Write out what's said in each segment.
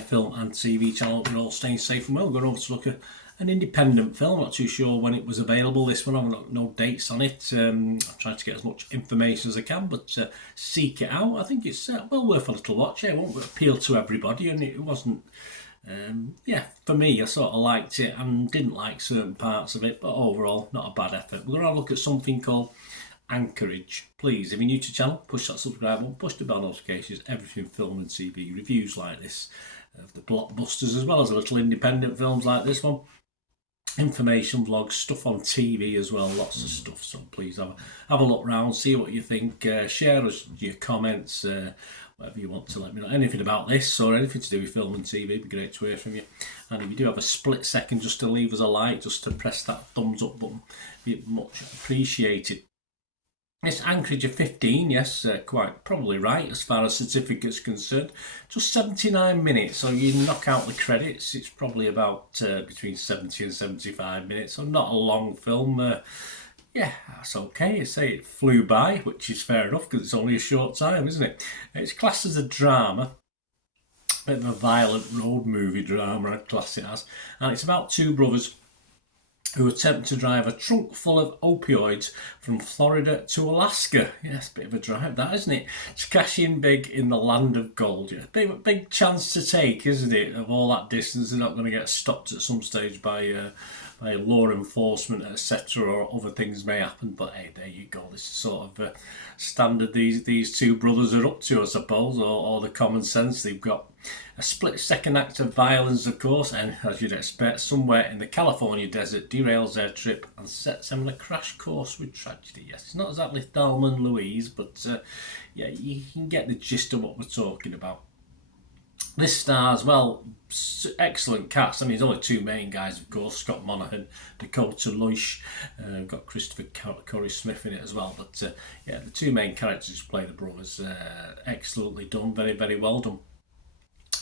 film and TV channel. We're all staying safe and well. We're going over to look at an independent film. Not too sure when it was available, this one. I've got no dates on it. I'm trying to get as much information as I can, but seek it out. I think it's well worth a little watch. It won't appeal to everybody, and it wasn't... for me, I sort of liked it and didn't like certain parts of it, but overall, not a bad effort. We're going to have a look at something called Anchorage. Please, if you're new to the channel, push that subscribe button, push the bell notifications, everything film and TV, reviews like this, of the blockbusters as well as the little independent films like this one, information vlogs, stuff on TV as well, lots of stuff. So please have a look round, see what you think, share us your comments, whatever you want to let me know, anything about this or anything to do with film and TV, it'd be great to hear from you. And if you do have a split second just to leave us a like, just to press that thumbs up button, it'd be much appreciated. It's Anchorage of 15, yes, quite probably right as far as certificates concerned. Just 79 minutes, so you knock out the credits, it's probably about between 70 and 75 minutes, so not a long film. Yeah, that's okay. I say it flew by, which is fair enough because it's only a short time, isn't it? It's classed as a drama, a bit of a violent road movie drama, I'd class it as, and it's about two brothers who attempt to drive a trunk full of opioids from Florida to Alaska. Yes, a bit of a drive that, isn't it? It's cash in big in the land of gold. Yeah, big chance to take, isn't it? Of all that distance, they're not going to get stopped at some stage by law enforcement, etc., or other things may happen. But hey, there you go. This is sort of standard these two brothers are up to, I suppose, or the common sense they've got. A split-second act of violence, of course, and as you'd expect, somewhere in the California desert derails their trip and sets them on a crash course with tragedy. Yes, it's not exactly Thelma and Louise, but yeah, you can get the gist of what we're talking about. This stars, well, excellent cast. I mean, there's only two main guys, of course, Scott Monaghan, Dakota Lush, got Christopher Curry Smith in it as well. But yeah, the two main characters who play the brothers, excellently done, very, very well done.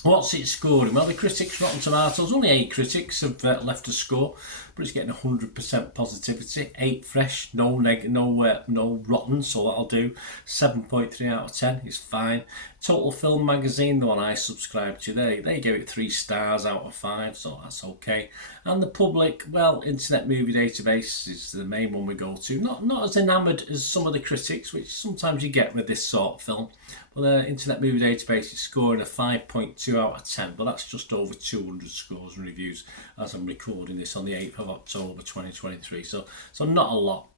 What's it scoring? Well, the critics, Rotten Tomatoes, only 8 critics have left a score, but it's getting 100% positivity. 8 fresh, no rotten, so that'll do. 7.3 out of 10 is fine. Total Film Magazine, the one I subscribe to, they gave it 3 stars out of 5, so that's okay. And the public, well, Internet Movie Database is the main one we go to. Not as enamoured as some of the critics, which sometimes you get with this sort of film. But the Internet Movie Database is scoring a 5.2 out of 10, but that's just over 200 scores and reviews as I'm recording this on the 8th of October 2023, so not a lot.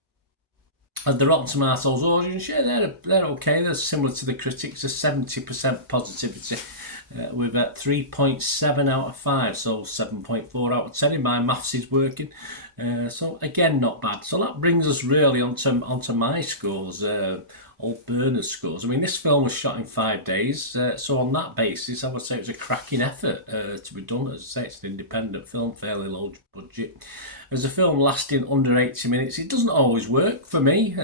And the Rotten Tomatoes audience, yeah, they're okay. They're similar to the critics, a 70% positivity with a 3.7 out of 5, so 7.4 out of 10 if my maths is working. So again, not bad. So that brings us really onto my scores, old Bernard's scores. I mean, this film was shot in 5 days, so on that basis, I would say it was a cracking effort to be done. As I say, it's an independent film, fairly low budget. As a film lasting under 80 minutes, it doesn't always work for me.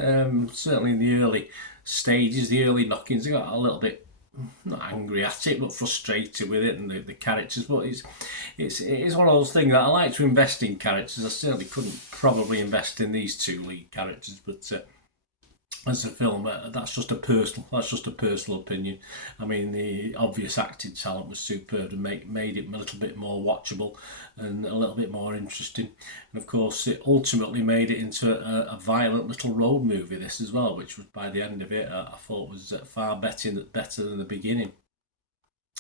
Certainly in the early stages, the early knockings, I got a little bit, not angry at it, but frustrated with it and the characters. But it is one of those things that I like to invest in characters. I certainly couldn't probably invest in these two lead characters, but as a film, that's just a personal opinion. I mean, the obvious acting talent was superb and made it a little bit more watchable and a little bit more interesting. And of course, it ultimately made it into a violent little road movie, this as well, which was, by the end of it, I thought was far better than the beginning.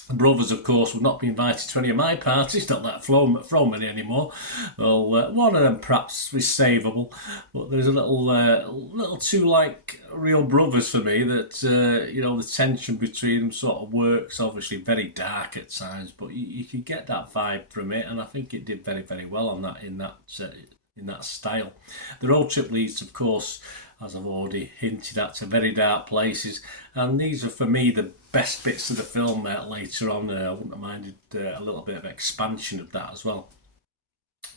The brothers, of course, would not be invited to any of my parties, not that throw many anymore. Well, one of them perhaps was savable, but there's a little too like real brothers for me that, you know, the tension between them sort of works, obviously very dark at times, but you can get that vibe from it, and I think it did very, very well on that in that style. The road trip leads, of course, as I've already hinted at, to very dark places, and these are for me the best bits of the film later on. I wouldn't have minded a little bit of expansion of that as well.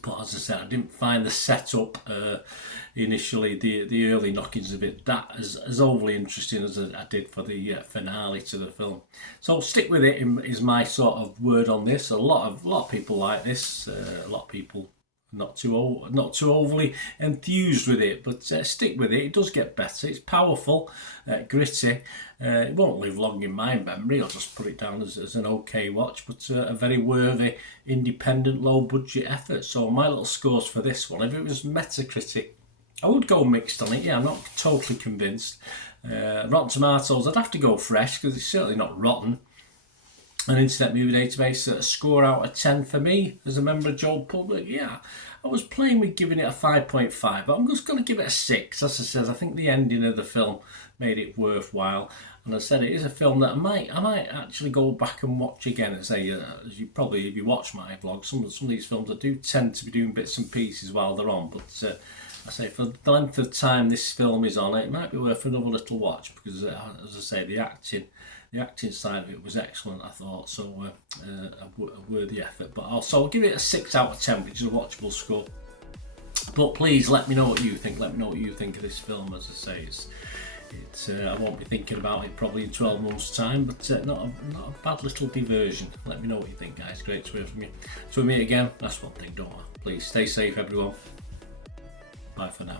But as I said, I didn't find the setup initially, the early knockings of it, that as overly interesting as I did for the finale to the film. So stick with it is my sort of word on this. A lot of people like this. A lot of people not too overly enthused with it, but stick with it. It does get better. It's powerful, gritty. It won't live long in my memory. I'll just put it down as an okay watch, but a very worthy, independent, low-budget effort. So my little scores for this one, if it was Metacritic, I would go mixed on it. Yeah, I'm not totally convinced. Rotten Tomatoes, I'd have to go fresh because it's certainly not rotten. An Internet Movie Database, a score out of 10 for me as a member of Joel Public. Yeah, I was playing with giving it a 5.5, but I'm just going to give it a 6. As I said, I think the ending of the film made it worthwhile. And I said, it is a film that I might actually go back and watch again. As you probably, if you watch my vlog, some of these films I do tend to be doing bits and pieces while they're on. But I say, for the length of time this film is on, it might be worth another little watch because, as I say, the acting side of it was excellent, I thought, so a worthy effort. But I'll give it a 6 out of 10, which is a watchable score. But please let me know what you think. Let me know what you think of this film. As I say, it's I won't be thinking about it probably in 12 months' time, but not a bad little diversion. Let me know what you think, guys. Great to hear from you. So we meet again. That's one thing, don't I? Please stay safe, everyone. Bye for now.